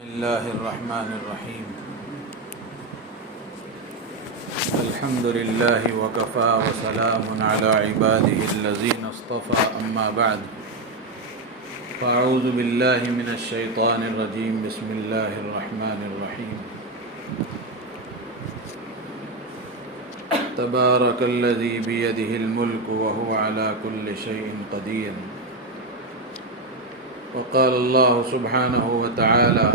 بسم الله الرحمن الرحيم. الحمد لله وكفى وسلام على عباده الذين اصطفى، أما بعد، فأعوذ بالله من الشيطان الرجيم. بسم الله الرحمن الرحيم. تبارك الذي بيده الملك وهو على كل شيء قدير. وقال الله سبحانه وتعالى: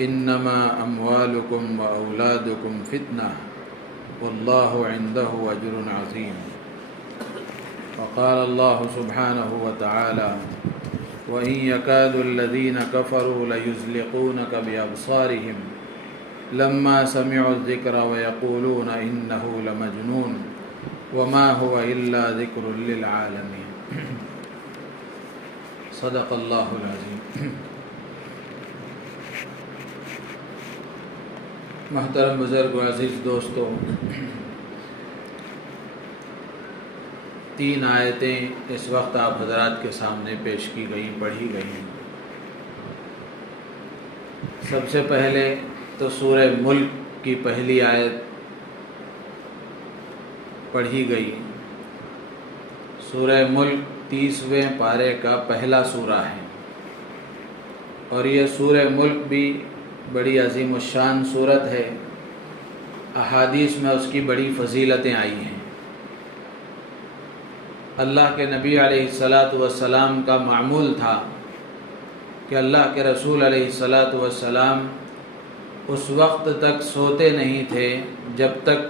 إنما أموالكم وأولادكم فتنة والله عنده أجر عظيم. وقال الله سبحانه وتعالى: وإن يكاد الذين كفروا ليزلقونك بأبصارهم لما سمعوا الذكر ويقولون إنه لمجنون وما هو إلا ذكر للعالمين. صدق اللہ العظیم. محترم بزرگ و عزیز دوستو، 3 آیتیں اس وقت آپ حضرات کے سامنے پیش کی گئیں، پڑھی گئیں. سب سے پہلے تو سورہ ملک کی پہلی آیت پڑھی گئی. سورہ ملک 30ویں پارے کا پہلا سورہ ہے، اور یہ سورہ ملک بھی بڑی عظیم الشان سورت ہے. احادیث میں اس کی بڑی فضیلتیں آئی ہیں. اللہ کے نبی علیہ الصلاۃ والسلام کا معمول تھا کہ اللہ کے رسول علیہ الصلاۃ والسلام اس وقت تک سوتے نہیں تھے جب تک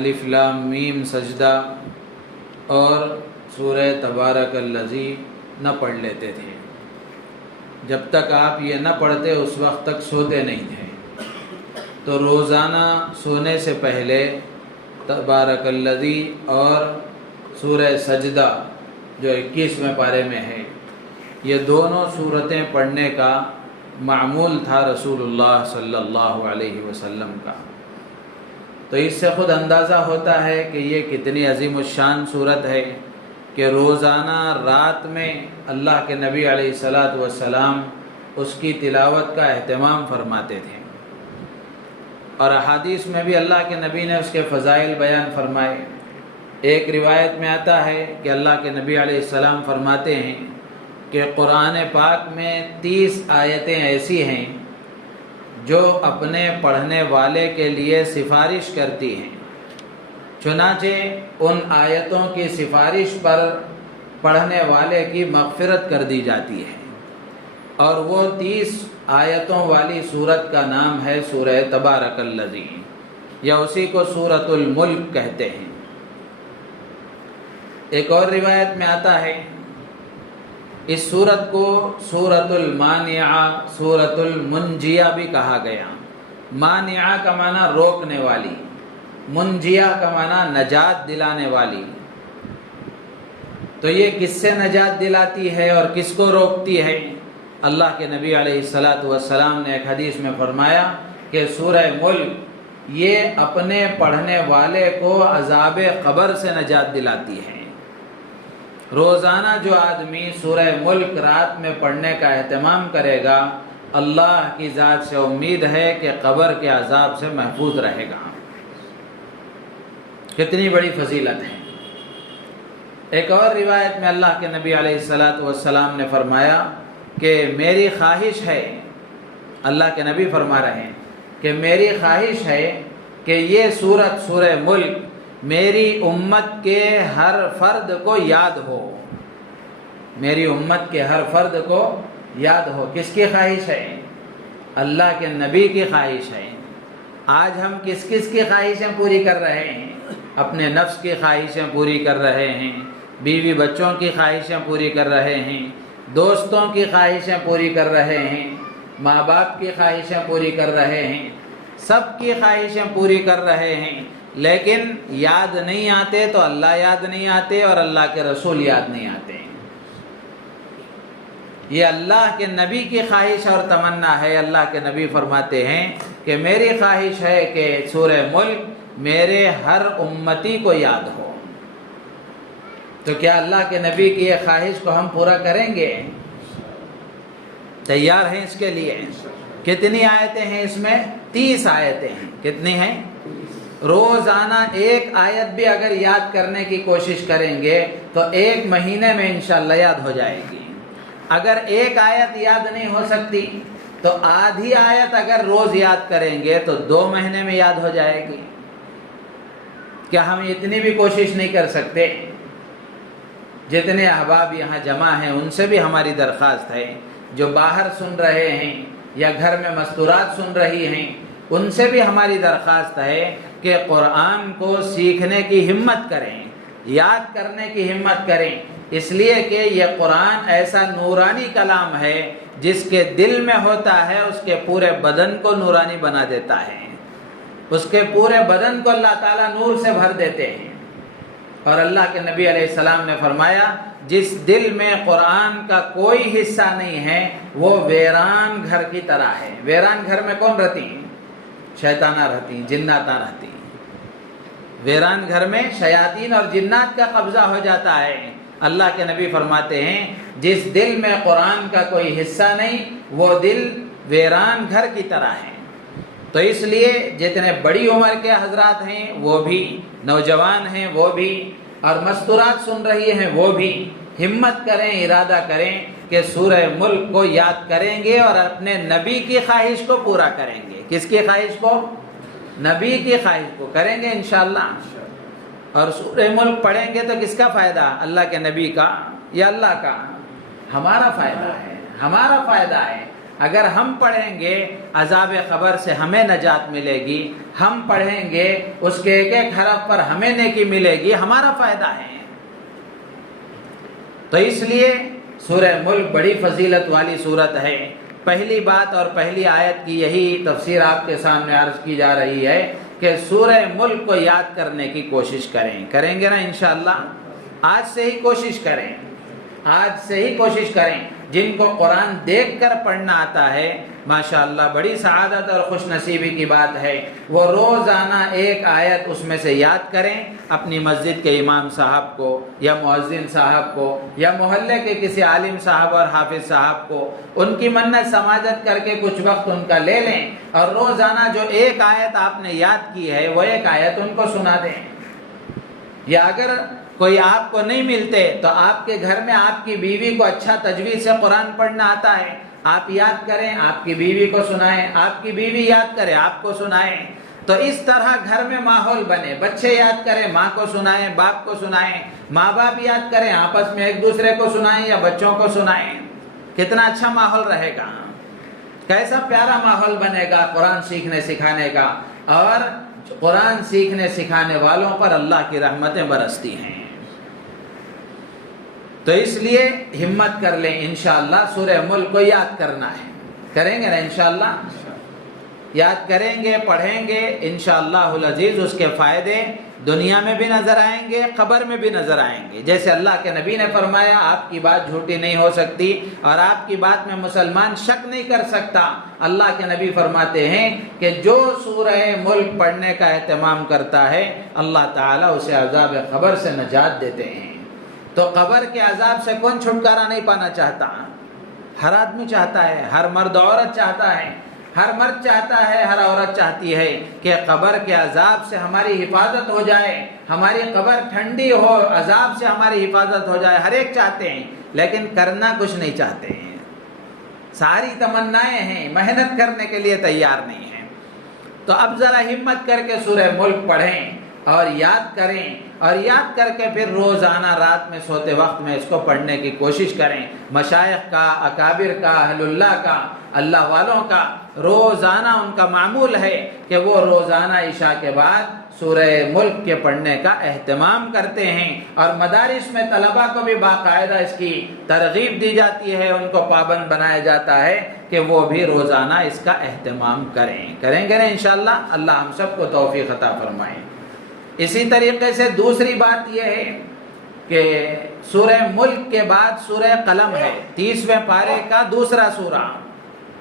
الف لام میم سجدہ اور سورہ تبارک الذی نہ پڑھ لیتے تھے. جب تک آپ یہ نہ پڑھتے اس وقت تک سوتے نہیں تھے. تو روزانہ سونے سے پہلے تبارک الذی اور سورہ سجدہ جو 21ویں پارے میں ہے، یہ دونوں سورتیں پڑھنے کا معمول تھا رسول اللہ صلی اللہ علیہ وسلم کا. تو اس سے خود اندازہ ہوتا ہے کہ یہ کتنی عظیم الشان سورت ہے کہ روزانہ رات میں اللہ کے نبی علیہ الصلاۃ والسلام اس کی تلاوت کا اہتمام فرماتے تھے. اور احادیث میں بھی اللہ کے نبی نے اس کے فضائل بیان فرمائے. ایک روایت میں آتا ہے کہ اللہ کے نبی علیہ السلام فرماتے ہیں کہ قرآن پاک میں 30 آیتیں ایسی ہیں جو اپنے پڑھنے والے کے لیے سفارش کرتی ہیں. چنانچہ ان آیتوں کی سفارش پر پڑھنے والے کی مغفرت کر دی جاتی ہے. اور وہ 30 آیتوں والی سورت کا نام ہے سورہ تبارک الذی، یا اسی کو سورۃ الملک کہتے ہیں. ایک اور روایت میں آتا ہے اس سورت کو سورۃ المانعہ، سورۃ المنجیہ بھی کہا گیا. مانعہ کا معنی روکنے والی، منجیہ کا معنی نجات دلانے والی. تو یہ کس سے نجات دلاتی ہے اور کس کو روکتی ہے؟ اللہ کے نبی علیہ الصلاۃ والسلام نے ایک حدیث میں فرمایا کہ سورہ ملک یہ اپنے پڑھنے والے کو عذاب قبر سے نجات دلاتی ہے. روزانہ جو آدمی سورہ ملک رات میں پڑھنے کا اہتمام کرے گا، اللہ کی ذات سے امید ہے کہ قبر کے عذاب سے محفوظ رہے گا. کتنی بڑی فضیلت ہے. ایک اور روایت میں اللہ کے نبی علیہ الصلاۃ والسلام نے فرمایا کہ میری خواہش ہے، اللہ کے نبی فرما رہے ہیں کہ میری خواہش ہے کہ یہ سورت سورہ ملک میری امت کے ہر فرد کو یاد ہو. میری امت کے ہر فرد کو یاد ہو. کس کی خواہش ہے؟ اللہ کے نبی کی خواہش ہے. آج ہم کس کس کی خواہشیں پوری کر رہے ہیں؟ اپنے نفس کی خواہشیں پوری کر رہے ہیں، بیوی بچوں کی خواہشیں پوری کر رہے ہیں، دوستوں کی خواہشیں پوری کر رہے ہیں، ماں باپ کی خواہشیں پوری کر رہے ہیں. سب کی خواہشیں پوری کر رہے ہیں، لیکن یاد نہیں آتے تو اللہ یاد نہیں آتے اور اللہ کے رسول یاد نہیں آتے. یہ اللہ کے نبی کی خواہش اور تمنا ہے. اللہ کے نبی فرماتے ہیں کہ میری خواہش ہے کہ سورہ ملک میرے ہر امتی کو یاد ہو. تو کیا اللہ کے نبی کی یہ خواہش کو ہم پورا کریں گے؟ تیار ہیں اس کے لیے؟ کتنی آیتیں ہیں اس میں؟ 30 آیتیں ہیں۔ کتنی ہیں؟ روزانہ ایک آیت بھی اگر یاد کرنے کی کوشش کریں گے تو 1 مہینے میں انشاءاللہ یاد ہو جائے گی۔ اگر ایک آیت یاد نہیں ہو سکتی تو آدھی آیت اگر روز یاد کریں گے تو 2 مہینے میں یاد ہو جائے گی۔ کیا ہم اتنی بھی کوشش نہیں کر سکتے؟ جتنے احباب یہاں جمع ہیں ان سے بھی ہماری درخواست ہے، جو باہر سن رہے ہیں یا گھر میں مستورات سن رہی ہیں، ان سے بھی ہماری درخواست ہے کہ قرآن کو سیکھنے کی ہمت کریں، یاد کرنے کی ہمت کریں، اس لیے کہ یہ قرآن ایسا نورانی کلام ہے جس کے دل میں ہوتا ہے اس کے پورے بدن کو نورانی بنا دیتا ہے، اس کے پورے بدن کو اللہ تعالیٰ نور سے بھر دیتے ہیں۔ اور اللہ کے نبی علیہ السلام نے فرمایا جس دل میں قرآن کا کوئی حصہ نہیں ہے وہ ویران گھر کی طرح ہے۔ ویران گھر میں کون رہتی ہیں؟ شیطانہ رہتی ہیں، جناتاں رہتی ہیں۔ ویران گھر میں شیاطین اور جنات کا قبضہ ہو جاتا ہے۔ اللہ کے نبی فرماتے ہیں جس دل میں قرآن کا کوئی حصہ نہیں وہ دل ویران گھر کی طرح ہے۔ تو اس لیے جتنے بڑی عمر کے حضرات ہیں وہ بھی، نوجوان ہیں وہ بھی، اور مستورات سن رہی ہیں وہ بھی ہمت کریں، ارادہ کریں کہ سورہ ملک کو یاد کریں گے اور اپنے نبی کی خواہش کو پورا کریں گے۔ کس کی خواہش کو؟ نبی کی خواہش کو کریں گے انشاءاللہ۔ اور سورہ ملک پڑھیں گے تو کس کا فائدہ؟ اللہ کے نبی کا یا اللہ کا؟ ہمارا فائدہ ہے، ہمارا فائدہ ہے۔ اگر ہم پڑھیں گے عذاب قبر سے ہمیں نجات ملے گی، ہم پڑھیں گے اس کے ایک ایک حرف پر ہمیں نیکی ملے گی، ہمارا فائدہ ہے۔ تو اس لیے سورہ ملک بڑی فضیلت والی سورت ہے۔ پہلی بات اور پہلی آیت کی یہی تفسیر آپ کے سامنے عرض کی جا رہی ہے کہ سورہ ملک کو یاد کرنے کی کوشش کریں گے نا انشاءاللہ؟ آج سے ہی کوشش کریں، آج سے ہی کوشش کریں۔ جن کو قرآن دیکھ کر پڑھنا آتا ہے ماشاءاللہ بڑی سعادت اور خوش نصیبی کی بات ہے، وہ روزانہ ایک آیت اس میں سے یاد کریں، اپنی مسجد کے امام صاحب کو یا مؤذن صاحب کو یا محلے کے کسی عالم صاحب اور حافظ صاحب کو ان کی منت سماجت کر کے کچھ وقت ان کا لے لیں اور روزانہ جو ایک آیت آپ نے یاد کی ہے وہ ایک آیت ان کو سنا دیں۔ یا اگر کوئی آپ کو نہیں ملتے تو آپ کے گھر میں آپ کی بیوی کو اچھا تجوید سے قرآن پڑھنا آتا ہے، آپ یاد کریں، آپ کی بیوی کو سنائیں، آپ کی بیوی یاد کرے آپ کو سنائیں۔ تو اس طرح گھر میں ماحول بنے، بچے یاد کریں، ماں کو سنائیں، باپ کو سنائیں، ماں باپ یاد کریں، آپس میں ایک دوسرے کو سنائیں یا بچوں کو سنائیں۔ کتنا اچھا ماحول رہے گا، کیسا پیارا ماحول بنے گا قرآن سیکھنے سکھانے کا، اور قرآن سیکھنے سکھانے والوں پر اللہ کی رحمتیں برستی ہیں۔ تو اس لیے ہمت کر لیں، انشاءاللہ سورہ ملک کو یاد کرنا ہے، کریں گے نا انشاءاللہ؟ یاد کریں گے، پڑھیں گے انشاءاللہ العزیز، اس کے فائدے دنیا میں بھی نظر آئیں گے، قبر میں بھی نظر آئیں گے۔ جیسے اللہ کے نبی نے فرمایا آپ کی بات جھوٹی نہیں ہو سکتی اور آپ کی بات میں مسلمان شک نہیں کر سکتا۔ اللہ کے نبی فرماتے ہیں کہ جو سورہ ملک پڑھنے کا اہتمام کرتا ہے اللہ تعالیٰ اسے عذاب قبر سے نجات دیتے ہیں۔ تو قبر کے عذاب سے کون چھٹکارا نہیں پانا چاہتا؟ ہر آدمی چاہتا ہے، ہر مرد عورت چاہتا ہے، ہر مرد چاہتا ہے، ہر عورت چاہتی ہے کہ قبر کے عذاب سے ہماری حفاظت ہو جائے، ہماری قبر ٹھنڈی ہو، عذاب سے ہماری حفاظت ہو جائے۔ ہر ایک چاہتے ہیں لیکن کرنا کچھ نہیں چاہتے ہیں۔ ساری تمنائیں ہیں، محنت کرنے کے لیے تیار نہیں ہیں۔ تو اب ذرا ہمت کر کے سورہ ملک پڑھیں اور یاد کریں، اور یاد کر کے پھر روزانہ رات میں سوتے وقت میں اس کو پڑھنے کی کوشش کریں۔ مشائخ کا، اکابر کا، اہل اللہ کا، اللہ والوں کا روزانہ ان کا معمول ہے کہ وہ روزانہ عشاء کے بعد سورہ ملک کے پڑھنے کا اہتمام کرتے ہیں، اور مدارس میں طلباء کو بھی باقاعدہ اس کی ترغیب دی جاتی ہے، ان کو پابند بنایا جاتا ہے کہ وہ بھی روزانہ اس کا اہتمام کریں گے نا انشاءاللہ؟ اللہ ہم سب کو توفیق عطا فرمائے۔ اسی طریقے سے دوسری بات یہ ہے کہ سورہ ملک کے بعد سورہ قلم ہے، 30ویں پارے کا دوسرا سورہ،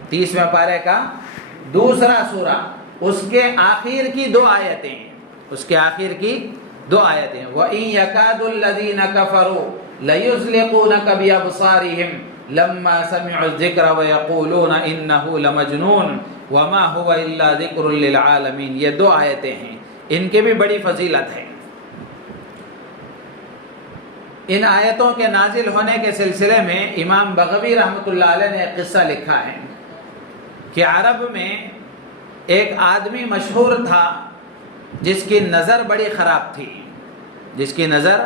30ویں پارے کا دوسرا سورہ، اس کے آخر کی 2 آیتیں، اس کے آخر کی 2 آیتیں، وَإِن يَكَادُ الَّذِينَ كَفَرُوا لَيُزْلِقُونَكَ بِأَبْصَارِهِمْ لما سمعوا الذکر ویقولون انہ لمجنون وما هو الا ذکر للعالمین. یہ 2 آیتیں ہیں، ان کی بھی بڑی فضیلت ہے. ان آیتوں کے نازل ہونے کے سلسلے میں امام بغوی رحمۃ اللہ علیہ نے ایک قصہ لکھا ہے کہ عرب میں ایک آدمی مشہور تھا جس کی نظر بڑی خراب تھی. جس کی نظر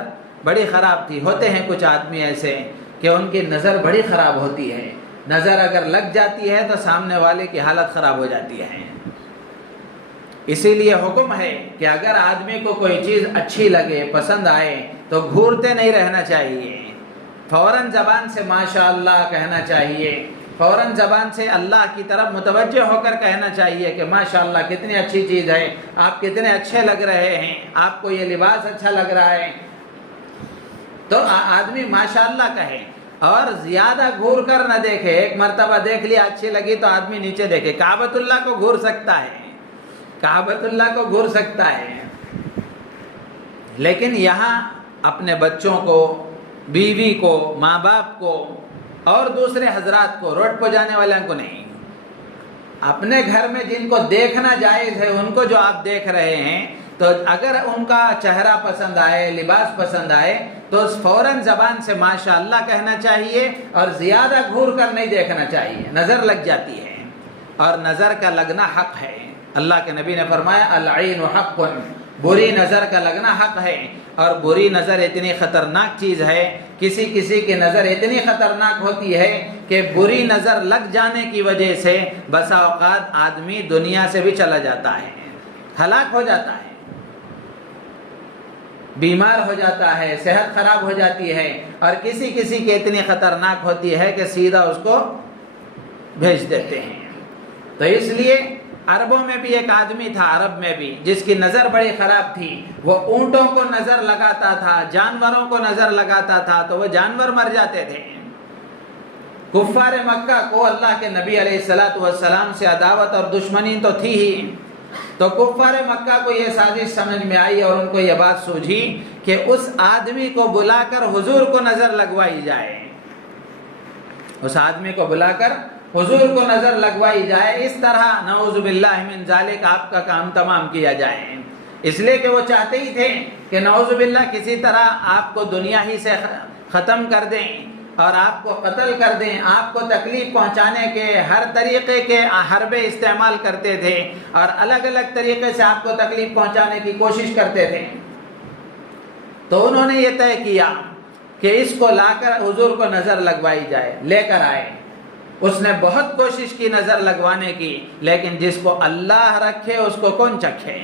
بڑی خراب تھی. ہوتے ہیں کچھ آدمی ایسے کہ ان کی نظر بڑی خراب ہوتی ہے، نظر اگر لگ جاتی ہے تو سامنے والے کی حالت خراب ہو جاتی ہے. اسی لیے حکم ہے کہ اگر آدمی کو کوئی چیز اچھی لگے، پسند آئے تو گھورتے نہیں رہنا چاہیے. فوراً زبان سے ماشاء اللہ کہنا چاہیے، فوراً زبان سے اللہ کی طرف متوجہ ہو کر کہنا چاہیے کہ ماشاء اللہ کتنی اچھی چیز ہے، آپ کتنے اچھے لگ رہے ہیں، آپ کو یہ لباس اچھا لگ رہا ہے. تو آدمی ماشاء اللہ کہے اور زیادہ گھور کر نہ دیکھے. ایک مرتبہ دیکھ لیا اچھی لگی تو آدمی نیچے دیکھے. کعبۃ اللہ کو گھور سکتا ہے، کعبۃ اللہ کو گھور سکتا ہے، لیکن یہاں اپنے بچوں کو، بیوی کو، ماں باپ کو اور دوسرے حضرات کو، روڈ پہ جانے والوں کو نہیں. اپنے گھر میں جن کو دیکھنا جائز ہے ان کو جو آپ دیکھ رہے ہیں، تو اگر ان کا چہرہ پسند آئے، لباس پسند آئے تو فوراً زبان سے ماشاء اللہ کہنا چاہیے اور زیادہ گھور کر نہیں دیکھنا چاہیے. نظر لگ جاتی ہے اور نظر کا لگنا حق ہے. اللہ کے نبی نے فرمایا العین حق، بری نظر کا لگنا حق ہے. اور بری نظر اتنی خطرناک چیز ہے، کسی کسی کی نظر اتنی خطرناک ہوتی ہے کہ بری نظر لگ جانے کی وجہ سے بسا اوقات آدمی دنیا سے بھی چلا جاتا ہے، ہلاک ہو جاتا ہے، بیمار ہو جاتا ہے، صحت خراب ہو جاتی ہے. اور کسی کسی کی اتنی خطرناک ہوتی ہے کہ سیدھا اس کو بھیج دیتے ہیں. تو اس لیے عربوں میں بھی ایک آدمی تھا، عرب میں بھی، جس کی نظر بڑی خراب تھی. وہ اونٹوں کو نظر لگاتا تھا، جانوروں کو نظر لگاتا تھا تو وہ جانور مر جاتے تھے. کفار مکہ کو اللہ کے نبی علیہ السلام سے عداوت اور دشمنی تو تھی ہی. تو کفار مکہ کو یہ سازش سمجھ میں آئی اور ان کو یہ بات سوجھی کہ اس آدمی کو بلا کر حضور کو نظر لگوائی جائے. اس آدمی کو بلا کر حضور کو نظر لگوائی جائے. اس طرح نعوذ باللہ من ذالک آپ کا کام تمام کیا جائے. اس لیے کہ وہ چاہتے ہی تھے کہ نعوذ باللہ کسی طرح آپ کو دنیا ہی سے ختم کر دیں اور آپ کو قتل کر دیں. آپ کو تکلیف پہنچانے کے ہر طریقے کے حربے استعمال کرتے تھے اور الگ الگ طریقے سے آپ کو تکلیف پہنچانے کی کوشش کرتے تھے. تو انہوں نے یہ طے کیا کہ اس کو لا کر حضور کو نظر لگوائی جائے. لے کر آئے. اس نے بہت کوشش کی نظر لگوانے کی، لیکن جس کو اللہ رکھے اس کو کون چکھے.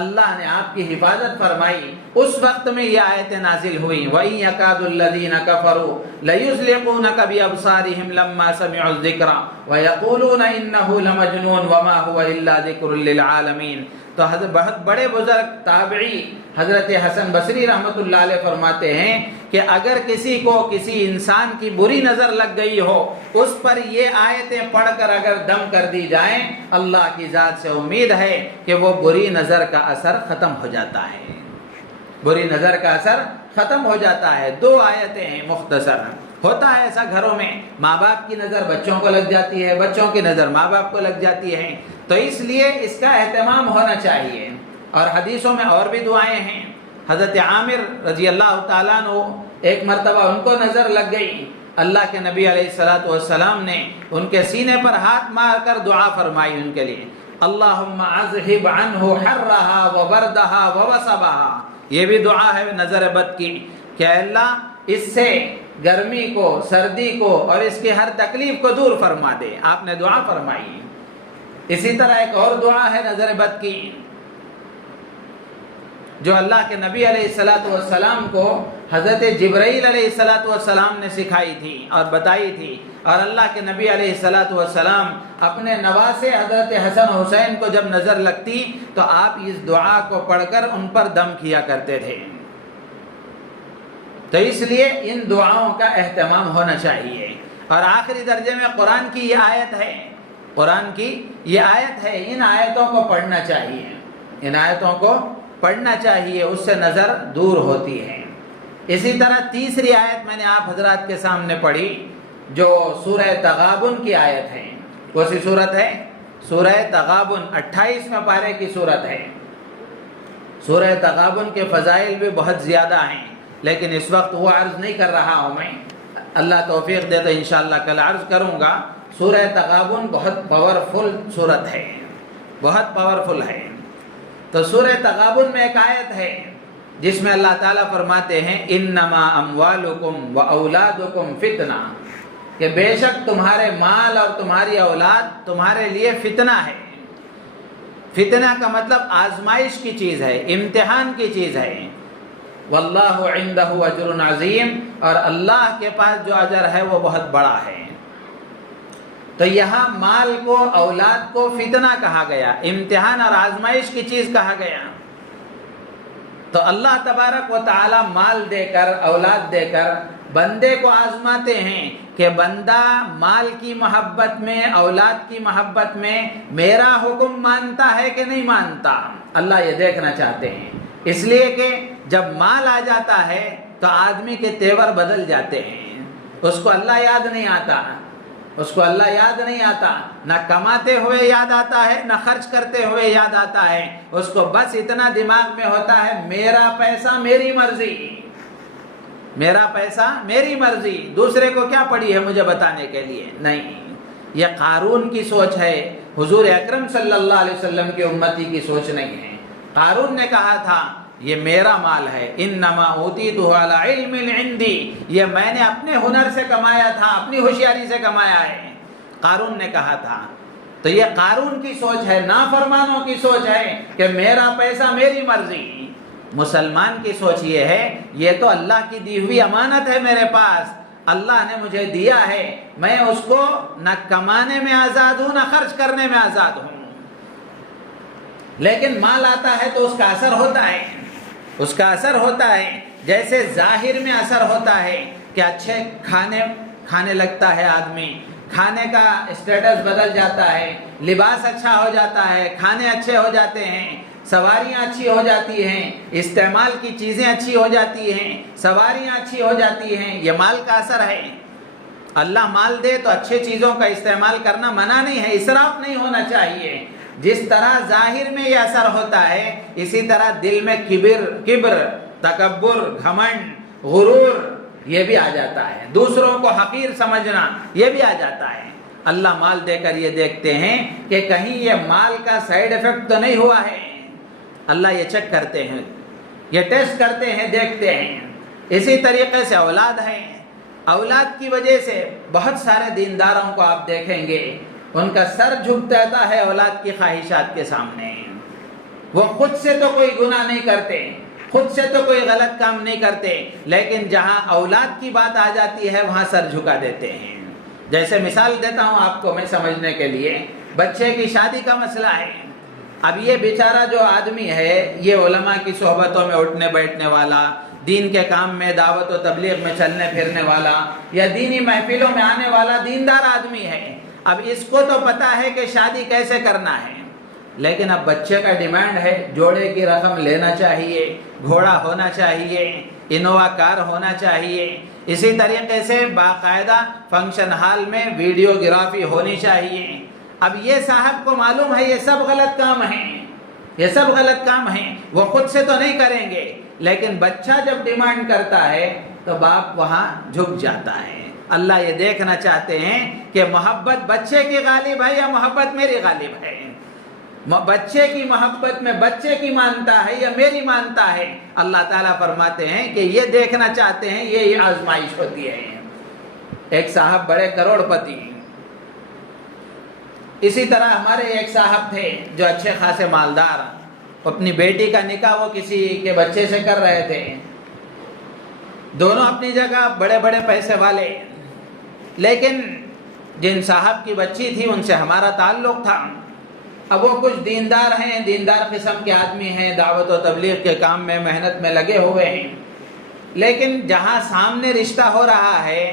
اللہ نے آپ کی حفاظت فرمائی. اس وقت میں یہ آیتیں نازل ہوئیں وَإِن يَكَادُ الَّذِينَ كَفَرُوا لَيُزْلِقُونَكَ بِأَبْصَارِهِمْ لَمَّا سَمِعُوا الذِّكْرَ وَيَقُولُونَ إِنَّهُ لَمَجْنُونٌ وَمَا هُوَ إِلَّا ذِكْرٌ لِّلْعَالَمِينَ. تو بہت بڑے بزرگ تابعی حضرت حسن بصری رحمۃ اللہ علیہ فرماتے ہیں کہ اگر کسی کو کسی انسان کی بری نظر لگ گئی ہو، اس پر یہ آیتیں پڑھ کر اگر دم کر دی جائیں، اللہ کی ذات سے امید ہے کہ وہ بری نظر کا اثر ختم ہو جاتا ہے. بری نظر کا اثر ختم ہو جاتا ہے. 2 آیتیں ہیں مختصر. ہوتا ہے ایسا گھروں میں، ماں باپ کی نظر بچوں کو لگ جاتی ہے، بچوں کی نظر ماں باپ کو لگ جاتی ہے. تو اس لیے اس کا اہتمام ہونا چاہیے. اور حدیثوں میں اور بھی دعائیں ہیں. حضرت عامر رضی اللہ تعالیٰ عنہ ایک مرتبہ ان کو نظر لگ گئی. اللہ کے نبی علیہ السلام نے ان کے سینے پر ہاتھ مار کر دعا فرمائی ان کے لیے، اللہم اذہب عنہ حرہا وبردہا ووصبہا. یہ بھی دعا ہے نظر بد کی کہ اللہ اس سے گرمی کو، سردی کو اور اس کی ہر تکلیف کو دور فرما دے. آپ نے دعا فرمائی. اسی طرح ایک اور دعا ہے نظر بد کی جو اللہ کے نبی علیہ السلام کو حضرت جبرائیل علیہ السلام نے سکھائی تھی اور بتائی تھی. اور اللہ کے نبی علیہ السلام اپنے نواسے حضرت حسن حسین کو جب نظر لگتی تو آپ اس دعا کو پڑھ کر ان پر دم کیا کرتے تھے. تو اس لیے ان دعاؤں کا اہتمام ہونا چاہیے. اور آخری درجے میں قرآن کی یہ آیت ہے، قرآن کی یہ آیت ہے. ان آیتوں کو پڑھنا چاہیے، ان آیتوں کو پڑھنا چاہیے، اس سے نظر دور ہوتی ہے. اسی طرح تیسری آیت میں نے آپ حضرات کے سامنے پڑھی جو سورہ تغابن کی آیت ہے. کون سی صورت ہے؟ سورہ تغابن 28ویں پارے کی صورت ہے. سورہ تغابن کے فضائل بھی بہت زیادہ ہیں، لیکن اس وقت وہ عرض نہیں کر رہا ہوں میں. اللہ توفیق دے تو انشاءاللہ کل عرض کروں گا. سورہ تغابن بہت پاورفل صورت ہے، بہت پاورفل ہے. تو سورہ تغابن میں ایک آیت ہے جس میں اللہ تعالیٰ فرماتے ہیں انما اموالکم و اولادکم فتنہ، کہ بے شک تمہارے مال اور تمہاری اولاد تمہارے لیے فتنہ ہے. فتنہ کا مطلب آزمائش کی چیز ہے، امتحان کی چیز ہے. واللہ عندہ اجر عظیم، اور اللہ کے پاس جو اجر ہے وہ بہت بڑا ہے. تو یہاں مال کو، اولاد کو فتنہ کہا گیا، امتحان اور آزمائش کی چیز کہا گیا. تو اللہ تبارک و تعالی مال دے کر، اولاد دے کر بندے کو آزماتے ہیں کہ بندہ مال کی محبت میں، اولاد کی محبت میں میرا حکم مانتا ہے کہ نہیں مانتا. اللہ یہ دیکھنا چاہتے ہیں، اس لیے کہ جب مال آ جاتا ہے تو آدمی کے تیور بدل جاتے ہیں. اس کو اللہ یاد نہیں آتا، اس کو اللہ یاد نہیں آتا، نہ کماتے ہوئے یاد آتا ہے، نہ خرچ کرتے ہوئے یاد آتا ہے. اس کو بس اتنا دماغ میں ہوتا ہے میرا پیسہ میری مرضی، میرا پیسہ میری مرضی، دوسرے کو کیا پڑی ہے مجھے بتانے کے لیے. نہیں، یہ قارون کی سوچ ہے، حضور اکرم صلی اللہ علیہ وسلم کی امتی کی سوچ نہیں ہے. قارون نے کہا تھا یہ میرا مال ہے، انما اوتیتہ علی علم عندی، یہ میں نے اپنے ہنر سے کمایا تھا، اپنی ہوشیاری سے کمایا ہے، قارون نے کہا تھا. تو یہ قارون کی سوچ ہے، نافرمانوں کی سوچ ہے کہ میرا پیسہ میری مرضی. مسلمان کی سوچ یہ ہے یہ تو اللہ کی دی ہوئی امانت ہے میرے پاس، اللہ نے مجھے دیا ہے، میں اس کو نہ کمانے میں آزاد ہوں نہ خرچ کرنے میں آزاد ہوں. لیکن مال آتا ہے تو اس کا اثر ہوتا ہے، اس کا اثر ہوتا ہے. جیسے ظاہر میں اثر ہوتا ہے کہ اچھے کھانے لگتا ہے آدمی، کھانے کا اسٹیٹس بدل جاتا ہے، لباس اچھا ہو جاتا ہے، کھانے اچھے ہو جاتے ہیں، سواریاں اچھی ہو جاتی ہیں، استعمال کی چیزیں اچھی ہو جاتی ہیں، سواریاں اچھی ہو جاتی ہیں. یہ مال کا اثر ہے. اللہ مال دے تو اچھے چیزوں کا استعمال کرنا منع نہیں ہے، اسراف نہیں ہونا چاہیے. جس طرح ظاہر میں یہ اثر ہوتا ہے، اسی طرح دل میں کبر، تکبر، گھمنڈ، غرور یہ بھی آ جاتا ہے. دوسروں کو حقیر سمجھنا یہ بھی آ جاتا ہے. اللہ مال دے کر یہ دیکھتے ہیں کہ کہیں یہ مال کا سائیڈ افیکٹ تو نہیں ہوا ہے. اللہ یہ چیک کرتے ہیں، یہ ٹیسٹ کرتے ہیں، دیکھتے ہیں. اسی طریقے سے اولاد ہے. اولاد کی وجہ سے بہت سارے دینداروں کو آپ دیکھیں گے ان کا سر جھک جاتا ہے اولاد کی خواہشات کے سامنے. وہ خود سے تو کوئی گناہ نہیں کرتے، خود سے تو کوئی غلط کام نہیں کرتے، لیکن جہاں اولاد کی بات آ جاتی ہے وہاں سر جھکا دیتے ہیں. جیسے مثال دیتا ہوں آپ کو میں سمجھنے کے لیے، بچے کی شادی کا مسئلہ ہے. اب یہ بیچارہ جو آدمی ہے یہ علماء کی صحبتوں میں اٹھنے بیٹھنے والا، دین کے کام میں دعوت و تبلیغ میں چلنے پھرنے والا یا دینی محفلوں میں آنے والا دیندار آدمی ہے. اب اس کو تو پتا ہے کہ شادی کیسے کرنا ہے، لیکن اب بچے کا ڈیمانڈ ہے جوڑے کی رقم لینا چاہیے، گھوڑا ہونا چاہیے، انووا کار ہونا چاہیے. اسی طریقے سے باقاعدہ فنکشن ہال میں ویڈیو گرافی ہونی چاہیے. اب یہ صاحب کو معلوم ہے یہ سب غلط کام ہیں، یہ سب غلط کام ہیں. وہ خود سے تو نہیں کریں گے، لیکن بچہ جب ڈیمانڈ کرتا ہے تو باپ وہاں جھک جاتا ہے. اللہ یہ دیکھنا چاہتے ہیں کہ محبت بچے کی غالب ہے یا محبت میری غالب ہے. بچے کی محبت میں بچے کی مانتا ہے یا میری مانتا ہے. اللہ تعالیٰ فرماتے ہیں کہ یہ دیکھنا چاہتے ہیں، یہ آزمائش ہوتی ہے. ایک صاحب بڑے کروڑ پتی، اسی طرح ہمارے ایک صاحب تھے جو اچھے خاصے مالدار، اپنی بیٹی کا نکاح وہ کسی کے بچے سے کر رہے تھے. دونوں اپنی جگہ بڑے بڑے پیسے والے، لیکن جن صاحب کی بچی تھی ان سے ہمارا تعلق تھا. اب وہ کچھ دیندار ہیں، دیندار قسم کے آدمی ہیں، دعوت و تبلیغ کے کام میں محنت میں لگے ہوئے ہیں، لیکن جہاں سامنے رشتہ ہو رہا ہے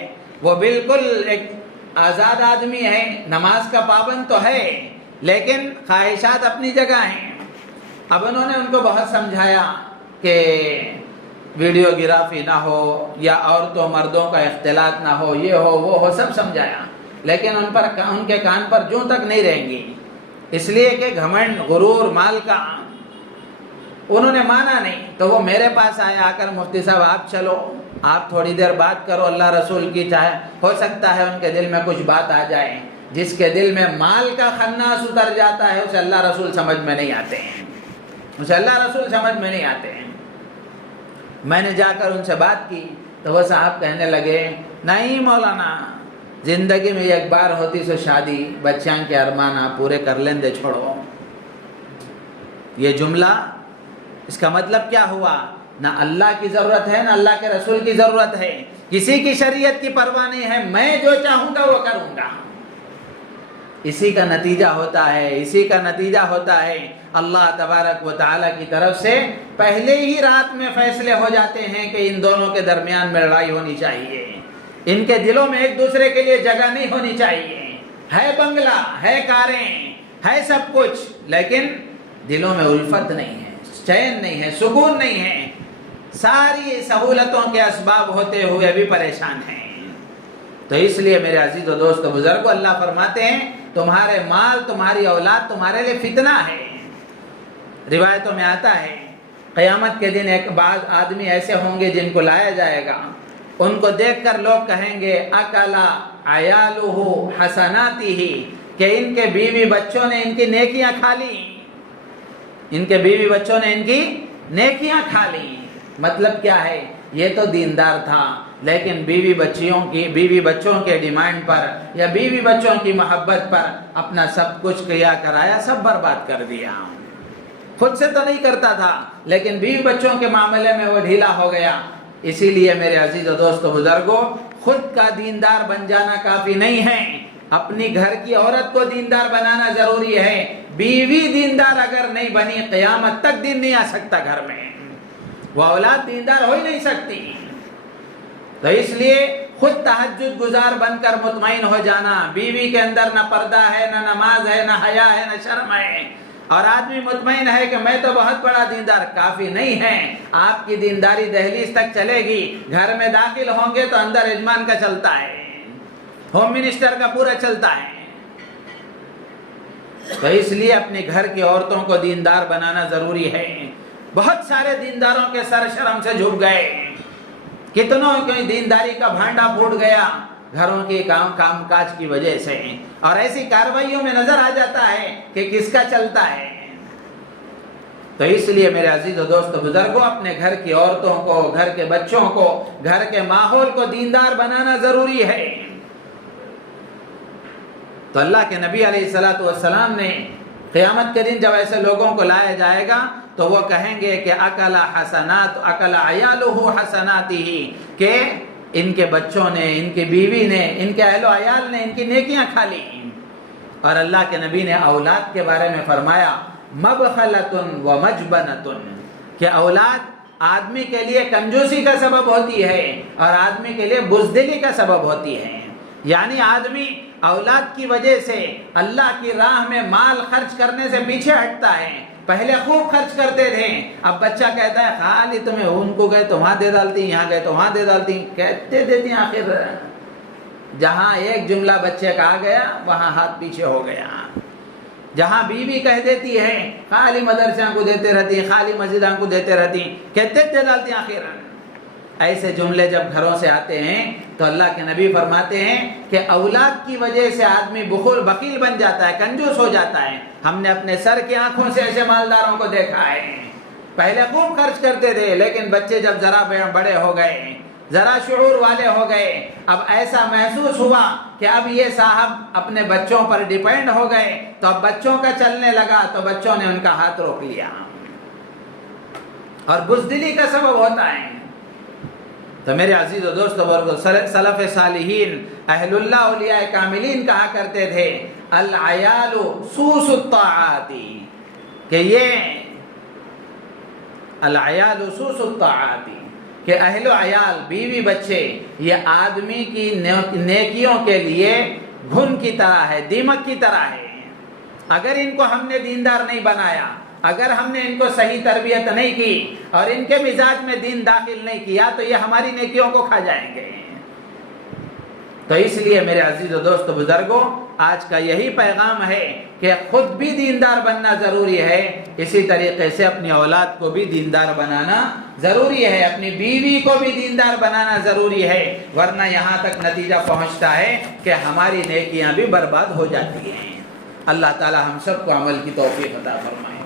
وہ بالکل ایک آزاد آدمی ہے، نماز کا پابند تو ہے لیکن خواہشات اپنی جگہ ہیں. اب انہوں نے ان کو بہت سمجھایا کہ ویڈیو گرافی نہ ہو یا عورتوں مردوں کا اختلاط نہ ہو، یہ ہو وہ ہو، سب سمجھایا، لیکن ان کے کان پر جوں تک نہیں رہیں گی، اس لیے کہ گھمنڈ، غرور، مال کا انہوں نے مانا نہیں۔ تو وہ میرے پاس آئے، آ کر مفتی صاحب آپ چلو، آپ تھوڑی دیر بات کرو اللہ رسول کی، چاہے ہو سکتا ہے ان کے دل میں کچھ بات آ جائے۔ جس کے دل میں مال کا خناس اتر جاتا ہے اسے اللہ رسول سمجھ میں نہیں آتے ہیں، اسے اللہ رسول سمجھ میں نہیں آتے ہیں۔ میں نے جا کر ان سے بات کی تو وہ صاحب کہنے لگے، نہیں مولانا، زندگی میں ایک بار ہوتی سو شادی، بچیاں کے ارمانہ پورے کر لیں دے، چھوڑو۔ یہ جملہ اس کا مطلب کیا ہوا؟ نہ اللہ کی ضرورت ہے نہ اللہ کے رسول کی ضرورت ہے، کسی کی شریعت کی پرواہ نہیں ہے، میں جو چاہوں گا وہ کروں گا۔ اسی کا نتیجہ ہوتا ہے اللہ تبارک و تعالیٰ کی طرف سے پہلے ہی رات میں فیصلے ہو جاتے ہیں کہ ان دونوں کے درمیان میں لڑائی ہونی چاہیے، ان کے دلوں میں ایک دوسرے کے لیے جگہ نہیں ہونی چاہیے۔ ہے بنگلہ، ہے کاریں، ہے سب کچھ، لیکن دلوں میں الفت نہیں ہے، چین نہیں ہے، سکون نہیں ہے، ساری سہولتوں کے اسباب ہوتے ہوئے بھی پریشان ہیں۔ تو اس لیے میرے عزیز و دوست و بزرگوں، اللہ فرماتے ہیں تمہارے مال، تمہاری اولاد تمہارے لیے فتنہ ہے۔ روایتوں میں آتا ہے قیامت کے دن ایک بعض آدمی ایسے ہوں گے جن کو لایا جائے گا، ان کو دیکھ کر لوگ کہیں گے اکلا عیالہ حسناتہ، کہ ان کے بیوی بچوں نے ان کی نیکیاں کھا لی، ان کے بیوی بچوں نے ان کی نیکیاں کھا لی۔ مطلب کیا ہے؟ یہ تو دیندار تھا، لیکن بیوی بچوں کے ڈیمانڈ پر یا بیوی بچوں کی محبت پر اپنا سب کچھ کیا کرایا سب برباد کر دیا۔ خود سے تو نہیں کرتا تھا، لیکن بیوی بچوں کے معاملے میں وہ ڈھیلا ہو گیا۔ اسی لیے میرے عزیز و دوست و بزرگوں، خود کا دیندار بن جانا کافی نہیں ہے، اپنی گھر کی عورت کو دیندار بنانا ضروری ہے۔ بیوی دیندار اگر نہیں بنی، قیامت تک دین نہیں آ سکتا گھر میں، وہ اولاد دیندار ہو ہی نہیں سکتی۔ تو اس لیے خود تہجد گزار بن کر مطمئن ہو جانا، بیوی کے اندر نہ پردہ ہے، نہ نماز ہے، نہ حیا ہے، نہ شرم ہے، اور آدمی مطمئن ہے کہ میں تو بہت بڑا دیندار، کافی نہیں ہے۔ آپ کی دینداری دہلیز تک چلے گی، گھر میں داخل ہوں گے تو اندر یجمان کا چلتا ہے، ہوم منسٹر کا پورا چلتا ہے۔ تو اس لیے اپنے گھر کی عورتوں کو دیندار بنانا ضروری ہے۔ بہت سارے دینداروں کے سر شرم سے جھک گئے، کتنوں کی دینداری کا بھانڈا پھوٹ گیا گھروں کے کام کاج کی وجہ سے، اور ایسی کارروائیوں میں نظر آ جاتا ہے کہ کس کا چلتا ہے۔ تو اس لیے میرے عزیز و دوست و بزرگوں، اپنے گھر کی عورتوں کو، گھر کے بچوں کو، گھر کے ماحول کو دیندار بنانا ضروری ہے۔ تو اللہ کے نبی علیہ الصلوۃ والسلام نے قیامت کے دن جب ایسے لوگوں کو لایا جائے گا تو وہ کہیں گے کہ اکل عیالہ حسناتہ، کہ ان کے بچوں نے، ان کی بیوی نے، ان کے اہل و عیال نے ان کی نیکیاں کھا لی۔ اور اللہ کے نبی نے اولاد کے بارے میں فرمایا مبخلۃ و مجبنۃ، کہ اولاد آدمی کے لیے کنجوسی کا سبب ہوتی ہے اور آدمی کے لیے بزدلی کا سبب ہوتی ہے۔ یعنی آدمی اولاد کی وجہ سے اللہ کی راہ میں مال خرچ کرنے سے پیچھے ہٹتا ہے۔ پہلے خوب خرچ کرتے تھے، اب بچہ کہتا ہے خالی تمہیں ان کو گئے تو وہاں دے ڈالتی، یہاں گئے تو وہاں دے ڈالتی، کہتے دیتی، آخر جہاں ایک جملہ بچے کا آ گیا وہاں ہاتھ پیچھے ہو گیا۔ جہاں بیوی کہہ دیتی ہے خالی مدرسوں کو دیتے رہتی، خالی مسجدوں کو دیتے رہتی، کہتے دے ڈالتی آخر۔ ایسے جملے جب گھروں سے آتے ہیں تو اللہ کے نبی فرماتے ہیں کہ اولاد کی وجہ سے آدمی بخیل بن جاتا ہے، کنجوس ہو جاتا ہے۔ ہم نے اپنے سر کی آنکھوں سے ایسے مالداروں کو دیکھا ہے، پہلے خوب خرچ کرتے تھے، لیکن بچے جب ذرا بڑے ہو گئے، ذرا شعور والے ہو گئے، اب ایسا محسوس ہوا کہ اب یہ صاحب اپنے بچوں پر ڈیپینڈ ہو گئے، تو اب بچوں کا چلنے لگا تو بچوں نے ان کا ہاتھ روک لیا، اور بزدلی کا سبب ہوتا ہے۔ تو میرے عزیز و دوست سلف صالحین اہل اللہ اولیاء کاملین کہا کرتے تھے العیال سوس الطاعات، کہ یہ العیال سوس الطاعات، کہ اہل و عیال، بیوی بچے، یہ آدمی کی نیکیوں کے لیے گھن کی طرح ہے، دیمک کی طرح ہے۔ اگر ان کو ہم نے دیندار نہیں بنایا، اگر ہم نے ان کو صحیح تربیت نہیں کی اور ان کے مزاج میں دین داخل نہیں کیا تو یہ ہماری نیکیوں کو کھا جائیں گے۔ تو اس لیے میرے عزیز و دوست بزرگوں، آج کا یہی پیغام ہے کہ خود بھی دیندار بننا ضروری ہے، اسی طریقے سے اپنی اولاد کو بھی دیندار بنانا ضروری ہے، اپنی بیوی کو بھی دیندار بنانا ضروری ہے، ورنہ یہاں تک نتیجہ پہنچتا ہے کہ ہماری نیکیاں بھی برباد ہو جاتی ہیں۔ اللہ تعالی ہم سب کو عمل کی توفیق عطا فرمائے۔